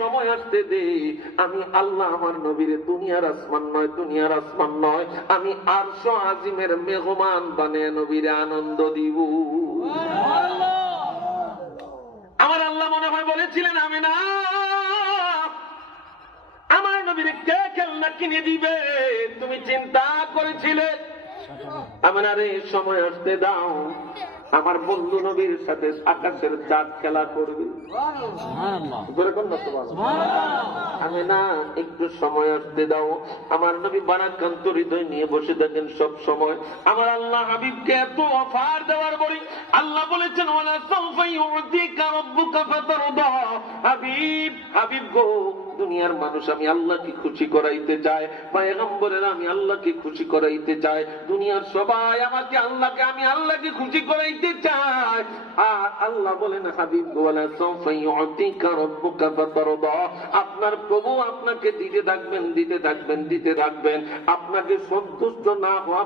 সময় আসতে দে, আমি আল্লাহ আমার নবীরে দুনিয়ার আসমান নয় আমি আরশ আজিমের মেহমান বানিয়ে নবীরে আনন্দ দিব। আমার আল্লাহ মনে হয় বলেছিলেন, আমি না আমার নবীরে কে খেলনা কিনে দিবে, তুমি চিন্তা করেছিলে। আমার আরে সময় আসতে দাও, আমার বন্ধু নবীর সাথে আকাশের চাঁদ খেলা করবে। আমি না একটু সময় আসতে দাও, আমার নবী বারাকান্ত হৃদয় নিয়ে বসে থাকেন সব সময়। আমার আল্লাহ হাবিবকে এত অফার দেওয়ার পরে আল্লাহ বলেছেন, ওয়ালা সাউফা ইউতিকা রাব্বুকা ফাতারদা। হাবিব, হাবিব গো, দুনিয়ার মানুষ আমি আল্লাহকে খুশি করাইতে চায়, পয়গম্বরের আমি আল্লাহকে খুশি করাইতে চাই, দুনিয়ার সবাই আমাকে আল্লাহকে আমি আল্লাহকে খুশি করাইতে চাই। আর আল্লাহ বলেন, হাবিব গো, ওয়ালা সাউফা ইউতিকা রাব্বুকা ফাতারদা। আপনার প্রভু আপনাকে দিতে থাকবেন, দিতে থাকবেন, দিতে থাকবেন, আপনাকে সন্তুষ্ট না হওয়া